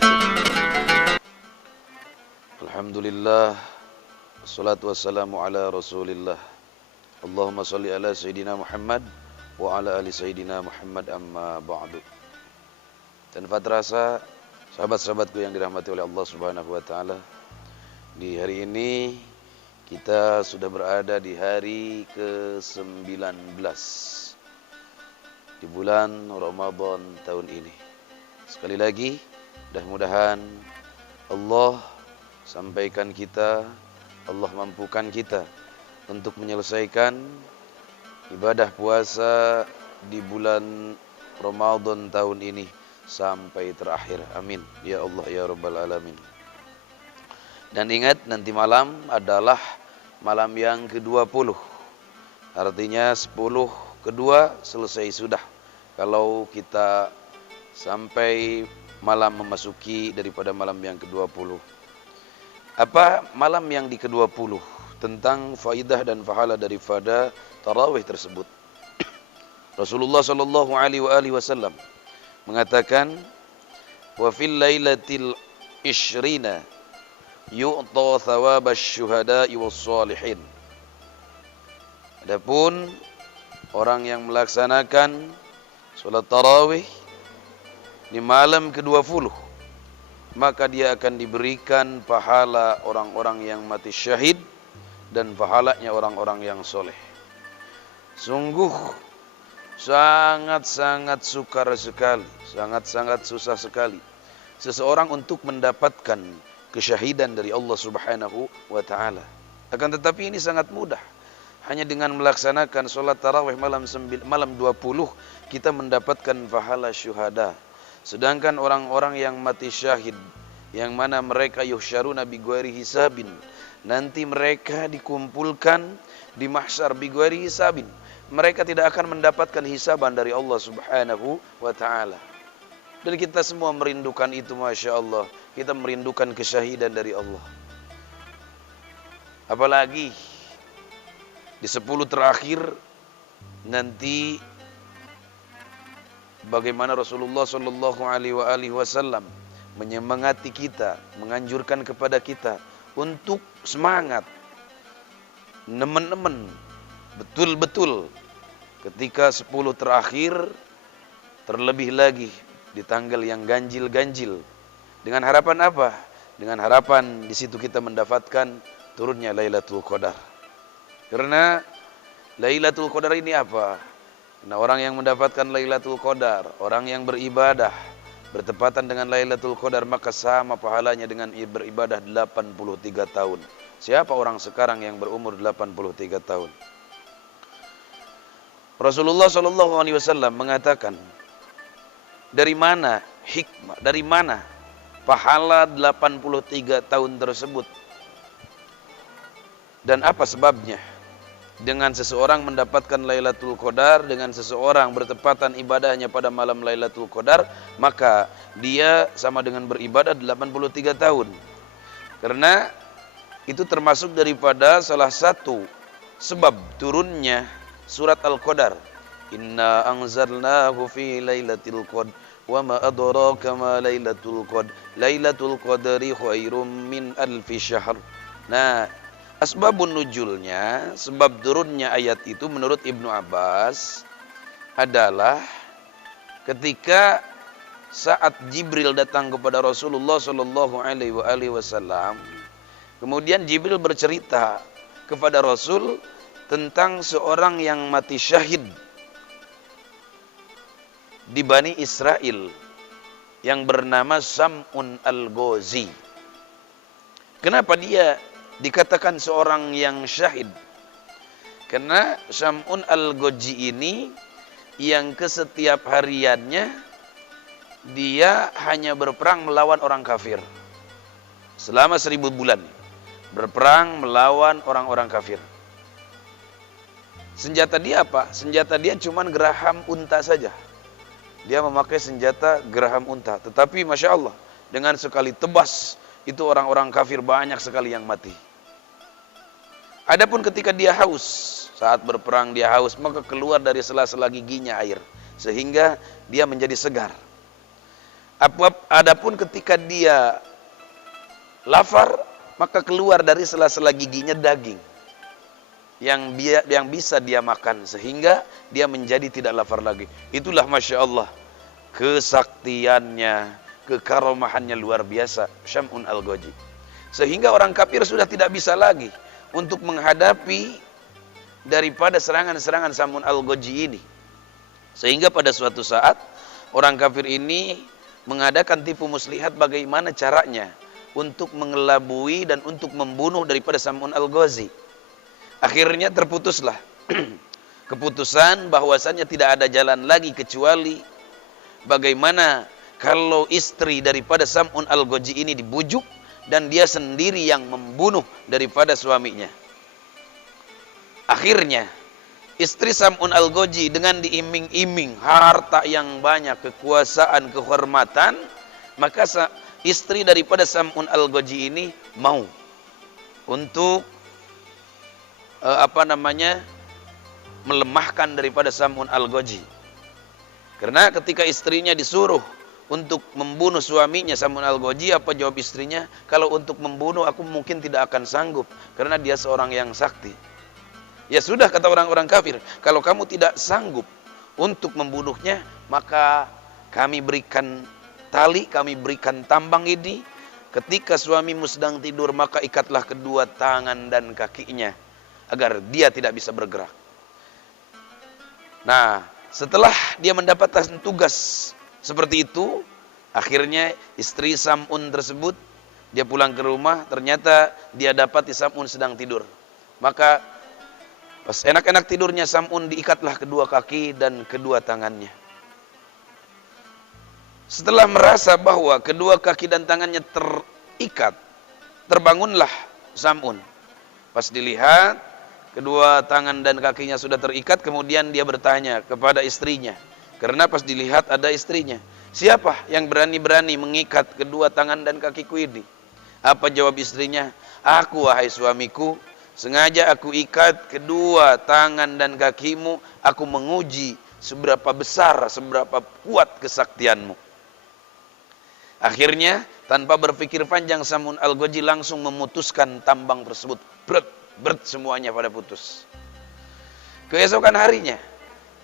wabarakatuh. Alhamdulillah, wassalatu wassalamu ala rasulillah. Allahumma salli ala Sayyidina Muhammad wa ala ali Sayyidina Muhammad, amma ba'du. Tanpa terasa, sahabat-sahabatku yang dirahmati oleh Allah Subhanahu wa taala, di hari ini kita sudah berada di hari ke-19 di bulan Ramadan tahun ini. Sekali lagi, mudah-mudahan Allah sampaikan kita, Allah mampukan kita untuk menyelesaikan ibadah puasa di bulan Ramadan tahun ini sampai terakhir. Amin. Ya Allah, ya Rabbal Alamin. Dan ingat, nanti malam adalah malam yang ke-20. Artinya 10 kedua selesai sudah. Kalau kita sampai malam memasuki daripada malam yang ke-20. Apa malam yang di ke-20? Tentang faidah dan pahala daripada tarawih tersebut. Rasulullah sallallahu alaihi wasallam mengatakan, wa fil lailatil ishrina yu'ta thawabasy syuhada'i was shalihin. Adapun orang yang melaksanakan salat tarawih di malam ke-20, maka dia akan diberikan pahala orang-orang yang mati syahid dan pahalanya orang-orang yang soleh. Sungguh sangat-sangat sukar sekali, sangat-sangat susah sekali seseorang untuk mendapatkan kesyahidan dari Allah Subhanahu wa taala. Akan tetapi ini sangat mudah. Hanya dengan melaksanakan sholat tarawih malam 20 kita mendapatkan pahala syuhada. Sedangkan orang-orang yang mati syahid, yang mana mereka yuhsyaruna bi ghairi hisabin, nanti mereka dikumpulkan di mahsyar bi ghairi hisabin. Mereka tidak akan mendapatkan hisaban dari Allah Subhanahu wa taala. Dan kita semua merindukan itu, Masya Allah. Kita merindukan kesyahidan dari Allah. Apalagi di 10 terakhir nanti bagaimana Rasulullah sallallahu alaihi wasallam menyemangati kita, menganjurkan kepada kita untuk semangat, nemen-nemen, betul-betul ketika 10 terakhir, terlebih lagi di tanggal yang ganjil-ganjil. Dengan harapan apa? Dengan harapan di situ kita mendapatkan turunnya Lailatul Qadar. Karena Lailatul Qadar ini apa? Nah, orang yang mendapatkan Lailatul Qadar, orang yang beribadah bertepatan dengan Lailatul Qadar, maka sama pahalanya dengan beribadah 83 tahun. Siapa orang sekarang yang berumur 83 tahun? Rasulullah sallallahu alaihi wasallam mengatakan, dari mana hikmah, dari mana pahala 83 tahun tersebut? Dan apa sebabnya? Dengan seseorang mendapatkan Lailatul Qadar, dengan seseorang bertepatan ibadahnya pada malam Lailatul Qadar, maka dia sama dengan beribadah 83 tahun. Karena itu termasuk daripada salah satu sebab turunnya surat Al-Qadar. Inna anzalnahu fi lailatul qadr wa ma adraka ma lailatul qadr. Lailatul qadri khairum min alfi syahr. Nah, asbabun nuzulnya, sebab turunnya ayat itu menurut Ibnu Abbas adalah ketika saat Jibril datang kepada Rasulullah sallallahu alaihi wasallam, kemudian Jibril bercerita kepada Rasul tentang seorang yang mati syahid di Bani Israel yang bernama Sam'un al-Ghazi. Kenapa dia dikatakan seorang yang syahid? Karena Sam'un al-Ghazi ini yang ke setiap hariannya dia hanya berperang melawan orang kafir. Selama 1000 bulan berperang melawan orang-orang kafir. Senjata dia apa? Senjata dia cuman geraham unta saja. Dia memakai senjata geraham unta. Tetapi Masya Allah, dengan sekali tebas itu orang-orang kafir banyak sekali yang mati. Adapun ketika dia haus, saat berperang dia haus, maka keluar dari sela-sela giginya air, sehingga dia menjadi segar. Adapun ketika dia lapar, maka keluar dari sela-sela giginya daging yang bisa dia makan, sehingga dia menjadi tidak lapar lagi. Itulah Masya Allah, kesaktiannya, kekaromahannya luar biasa Syam'un Al-Ghazi. Sehingga orang kafir sudah tidak bisa lagi untuk menghadapi daripada serangan-serangan Syam'un Al-Ghazi ini. Sehingga pada suatu saat orang kafir ini mengadakan tipu muslihat bagaimana caranya untuk mengelabui dan untuk membunuh daripada Syam'un Al-Ghazi. Akhirnya terputuslah keputusan bahwasannya tidak ada jalan lagi kecuali bagaimana kalau istri daripada Syam'un Al-Ghazi ini dibujuk dan dia sendiri yang membunuh daripada suaminya. Akhirnya istri Syam'un Al-Ghazi dengan diiming-iming harta yang banyak, kekuasaan, kehormatan, maka istri daripada Syam'un Al-Ghazi ini mau untuk melemahkan daripada Syam'un Al-Ghazi. Karena ketika istrinya disuruh untuk membunuh suaminya Syam'un Al-Ghazi, apa jawab istrinya? Kalau untuk membunuh aku mungkin tidak akan sanggup, karena dia seorang yang sakti. Ya sudah, kata orang-orang kafir, kalau kamu tidak sanggup untuk membunuhnya, maka kami berikan tali, kami berikan tambang ini. Ketika suamimu sedang tidur, maka ikatlah kedua tangan dan kakinya agar dia tidak bisa bergerak. Nah, setelah dia mendapatkan tugas seperti itu, akhirnya istri Syam'un tersebut, dia pulang ke rumah, ternyata dia dapati Syam'un sedang tidur. Maka pas enak-enak tidurnya Syam'un, diikatlah kedua kaki dan kedua tangannya. Setelah merasa bahwa kedua kaki dan tangannya terikat, terbangunlah Syam'un. Pas dilihat kedua tangan dan kakinya sudah terikat, kemudian dia bertanya kepada istrinya. Karena pas dilihat ada istrinya. Siapa yang berani-berani mengikat kedua tangan dan kakiku ini? Apa jawab istrinya? Aku, wahai suamiku, sengaja aku ikat kedua tangan dan kakimu, aku menguji seberapa besar, seberapa kuat kesaktianmu. Akhirnya, tanpa berpikir panjang, Syam'un Al-Ghazi langsung memutuskan tambang tersebut. Bret semuanya pada putus. Keesokan harinya,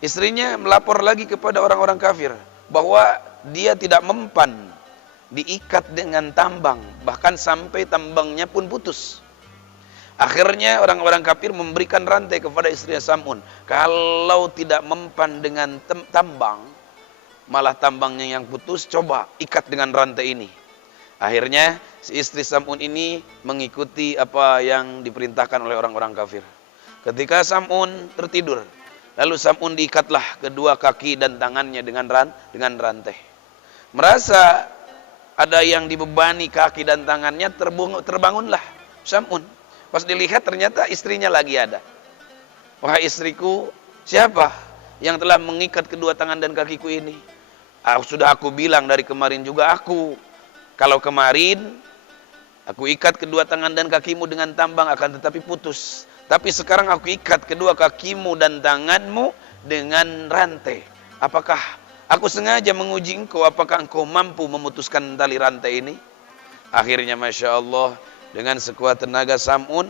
istrinya melapor lagi kepada orang-orang kafir bahwa dia tidak mempan diikat dengan tambang, bahkan sampai tambangnya pun putus. Akhirnya orang-orang kafir memberikan rantai kepada istrinya Syam'un. Kalau tidak mempan dengan tambang, malah tambangnya yang putus, coba ikat dengan rantai ini. Akhirnya si istri Syam'un ini mengikuti apa yang diperintahkan oleh orang-orang kafir. Ketika Syam'un tertidur, lalu Syam'un diikatlah kedua kaki dan tangannya dengan rantai. Merasa ada yang dibebani kaki dan tangannya, terbangunlah Syam'un. Pas dilihat ternyata istrinya lagi ada. Wahai istriku, siapa yang telah mengikat kedua tangan dan kakiku ini? Sudah aku bilang dari kemarin juga aku. Kalau kemarin aku ikat kedua tangan dan kakimu dengan tambang, akan tetapi putus. Tapi sekarang aku ikat kedua kakimu dan tanganmu dengan rantai. Apakah aku sengaja menguji engkau, apakah engkau mampu memutuskan tali rantai ini? Akhirnya Masya Allah, dengan sekuat tenaga Syam'un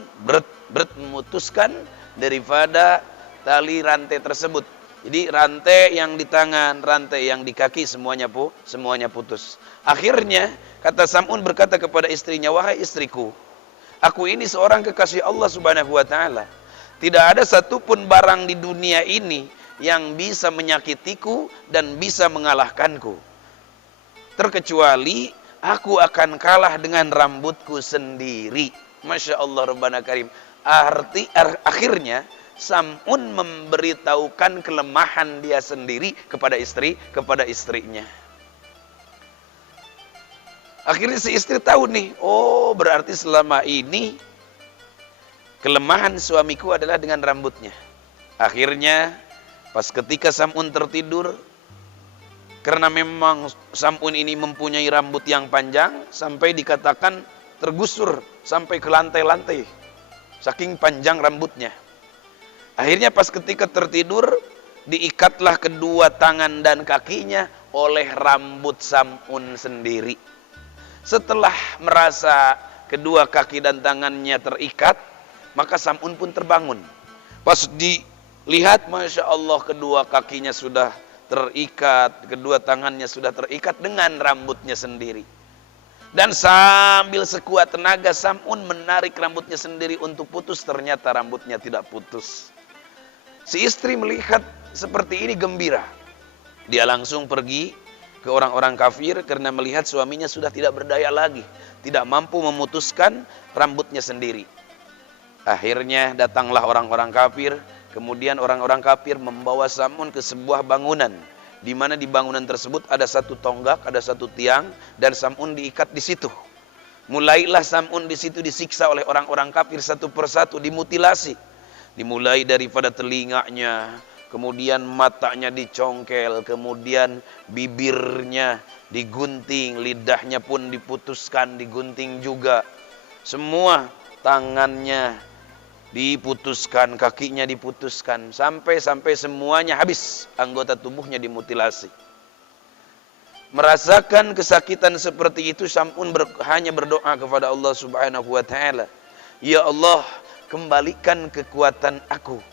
memutuskan daripada tali rantai tersebut. Jadi rantai yang di tangan, rantai yang di kaki, semuanya putus. Akhirnya kata Syam'un berkata kepada istrinya, wahai istriku, aku ini seorang kekasih Allah Subhanahu wa taala. Tidak ada satupun barang di dunia ini yang bisa menyakitiku dan bisa mengalahkanku, terkecuali aku akan kalah dengan rambutku sendiri. Masya Allah Rabbana Karim. Akhirnya Syam'un memberitahukan kelemahan dia sendiri kepada istrinya. Akhirnya si istri tahu nih, oh berarti selama ini kelemahan suamiku adalah dengan rambutnya. Akhirnya pas ketika Syam'un tertidur, karena memang Syam'un ini mempunyai rambut yang panjang, sampai dikatakan tergusur sampai ke lantai-lantai, saking panjang rambutnya. Akhirnya pas ketika tertidur, diikatlah kedua tangan dan kakinya oleh rambut Sam'un sendiri. Setelah merasa kedua kaki dan tangannya terikat, maka Sam'un pun terbangun. Pas dilihat, Masya Allah, kedua kakinya sudah terikat, kedua tangannya sudah terikat dengan rambutnya sendiri. Dan sambil sekuat tenaga Sam'un menarik rambutnya sendiri untuk putus, ternyata rambutnya tidak putus. Si istri melihat seperti ini gembira. Dia langsung pergi ke orang-orang kafir karena melihat suaminya sudah tidak berdaya lagi, tidak mampu memutuskan rambutnya sendiri. Akhirnya datanglah orang-orang kafir, kemudian orang-orang kafir membawa Sam'un ke sebuah bangunan, di mana di bangunan tersebut ada satu tonggak, ada satu tiang, dan Sam'un diikat di situ. Mulailah Sam'un di situ disiksa oleh orang-orang kafir satu persatu, dimutilasi. Dimulai daripada telinganya, kemudian matanya dicongkel, kemudian bibirnya digunting, lidahnya pun diputuskan, digunting juga. Semua tangannya diputuskan, kakinya diputuskan, sampai semuanya habis, anggota tubuhnya dimutilasi. Merasakan kesakitan seperti itu, Sam'un hanya berdoa kepada Allah Subhanahu wa taala, "Ya Allah, kembalikan kekuatan aku.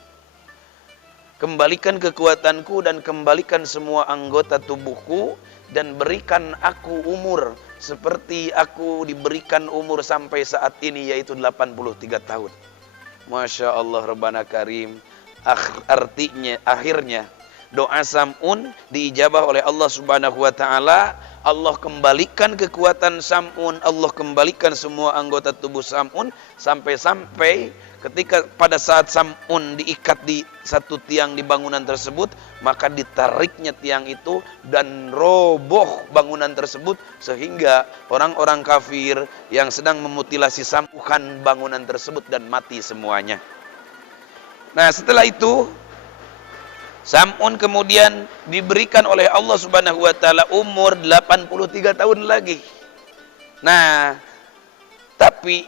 Kembalikan kekuatanku dan kembalikan semua anggota tubuhku dan berikan aku umur seperti aku diberikan umur sampai saat ini, yaitu 83 tahun." Masya Allah, Rabbana Karim. Artinya, akhirnya doa Sam'un diijabah oleh Allah Subhanahu wa taala. Allah kembalikan kekuatan Sam'un, Allah kembalikan semua anggota tubuh Sam'un, sampai ketika pada saat Sam'un diikat di satu tiang di bangunan tersebut, maka ditariknya tiang itu dan roboh bangunan tersebut, sehingga orang-orang kafir yang sedang memutilasi Sam'un bangunan tersebut dan mati semuanya. Nah, setelah itu Sam'un kemudian diberikan oleh Allah Subhanahu wa taala umur 83 tahun lagi. Nah, tapi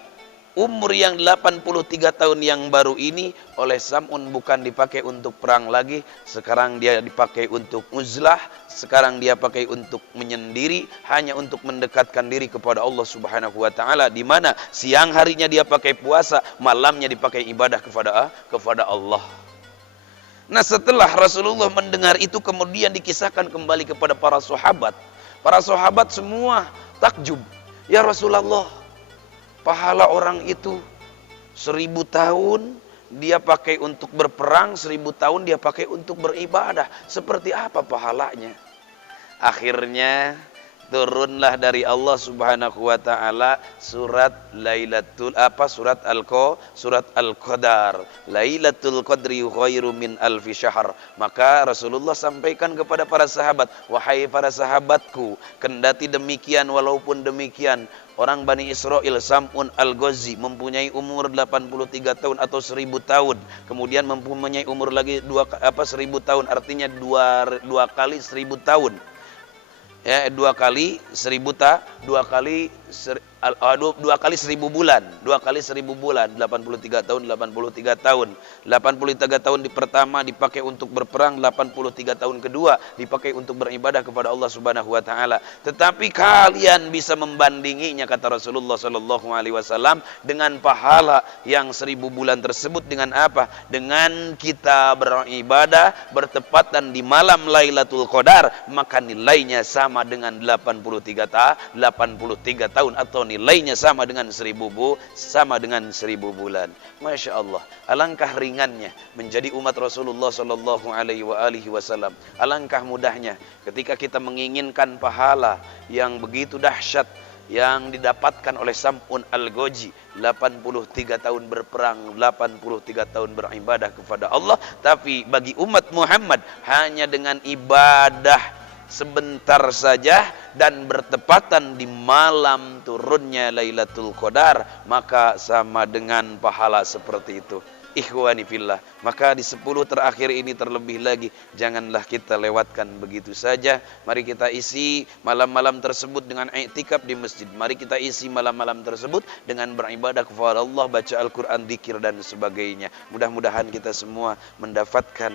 umur yang 83 tahun yang baru ini oleh Sam'un bukan dipakai untuk perang lagi, sekarang dia dipakai untuk uzlah, sekarang dia pakai untuk menyendiri, hanya untuk mendekatkan diri kepada Allah Subhanahu wa taala, di mana siang harinya dia pakai puasa, malamnya dipakai ibadah kepada Allah. Nah, setelah Rasulullah mendengar itu, kemudian dikisahkan kembali kepada para sahabat. Para sahabat semua takjub. Ya Rasulullah, pahala orang itu 1000 tahun dia pakai untuk berperang, 1000 tahun dia pakai untuk beribadah. Seperti apa pahalanya? Akhirnya turunlah dari Allah Subhanahu wa taala surat surat Al-Qadar. Lailatul Qadri khairum min alfi syahr. Maka Rasulullah sampaikan kepada para sahabat, "Wahai para sahabatku, kendati demikian, walaupun demikian, orang Bani Israel Sam'un Al-Ghazi mempunyai umur 83 tahun atau 1000 tahun. Kemudian mempunyai umur lagi 1000 tahun, artinya dua kali 1000 tahun. Ya, dua kali 1000 bulan, 83 tahun, 83 tahun. 83 tahun di pertama dipakai untuk berperang, 83 tahun kedua dipakai untuk beribadah kepada Allah Subhanahu wa taala. Tetapi kalian bisa membandinginya, kata Rasulullah sallallahu alaihi wasallam, dengan pahala yang 1000 bulan tersebut dengan apa? Dengan kita beribadah bertepatan di malam Lailatul Qadar, maka nilainya sama dengan 83 tahun, atau nilainya sama dengan 1000 bulan. Masya Allah, alangkah ringannya menjadi umat Rasulullah sallallahu alaihi wasallam. Alangkah mudahnya ketika kita menginginkan pahala yang begitu dahsyat yang didapatkan oleh Sam'un Al-Ghazi, 83 tahun berperang, 83 tahun beribadah kepada Allah. Tapi bagi umat Muhammad hanya dengan ibadah sebentar saja dan bertepatan di malam turunnya Lailatul Qadar, maka sama dengan pahala seperti itu. Ikhwani fillah, maka di 10 terakhir ini terlebih lagi janganlah kita lewatkan begitu saja. Mari kita isi malam-malam tersebut dengan i'tikaf di masjid. Mari kita isi malam-malam tersebut dengan beribadah kepada Allah, baca Al-Quran, zikir dan sebagainya. Mudah-mudahan kita semua mendapatkan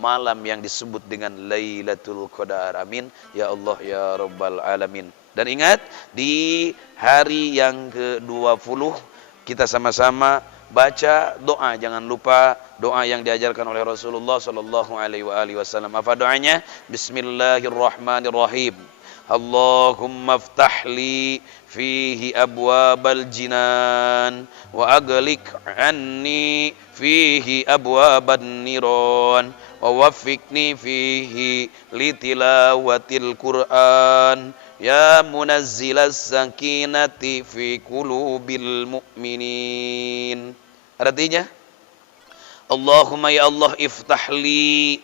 malam yang disebut dengan Lailatul Qadar. Amin ya Allah ya rabbal alamin. Dan ingat, di hari yang ke-20 kita sama-sama baca doa. Jangan lupa doa yang diajarkan oleh Rasulullah sallallahu alaihi wasallam. Apa doanya? Bismillahirrahmanirrahim. Allahumma aftah li fihi abwabal jinan wa aglik anni fihi abwaban niran wa waffiqni fihi litilawatil Qur'an ya munazzilas sakinati fi qulubil mu'minin. Artinya, Allahumma ya Allah iftahli,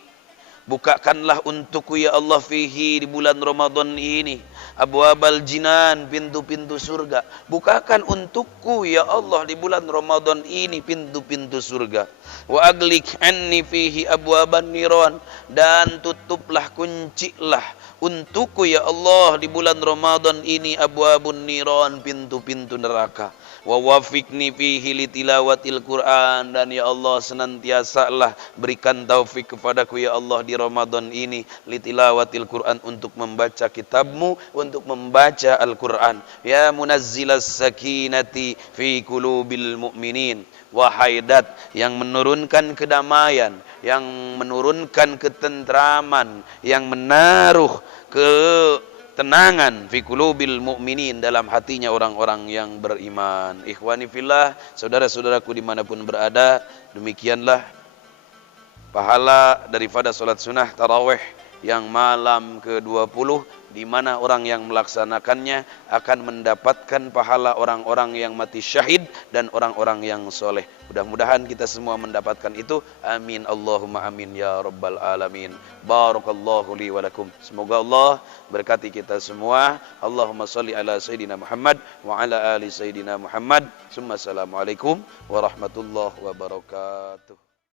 bukakanlah untukku ya Allah fihi, di bulan Ramadan ini, abwabal jinan, pintu-pintu surga. Bukakan untukku ya Allah di bulan Ramadan ini pintu-pintu surga. Wa aglik anni fihi abwaban niran, dan tutuplah, kuncilah untukku ya Allah di bulan Ramadan ini abwabun niran, pintu-pintu neraka. Wa wafiqni fihi litilawatil Qur'an, dan ya Allah senantiasalah berikan taufik kepadaku ya Allah di Ramadan ini litilawatil Qur'an, untuk membaca kitabmu, untuk membaca Al-Qur'an. Ya munazzilas sakinati fi qulubil mu'minin, wahai dat yang menurunkan kedamaian, yang menurunkan ketentraman, yang menaruh ketenangan fi qulubil mu'minin, dalam hatinya orang-orang yang beriman. Ikhwani fillah, saudara-saudaraku dimanapun berada, demikianlah pahala daripada salat sunnah tarawih yang malam ke-20, di mana orang yang melaksanakannya akan mendapatkan pahala orang-orang yang mati syahid dan orang-orang yang soleh. Mudah-mudahan kita semua mendapatkan itu. Amin Allahumma amin ya rabbal alamin. Barakallahu li wa lakum. Semoga Allah berkati kita semua. Allahumma salli ala Sayyidina Muhammad wa ala ali Sayyidina Muhammad. Summa assalamualaikum warahmatullahi wabarakatuh.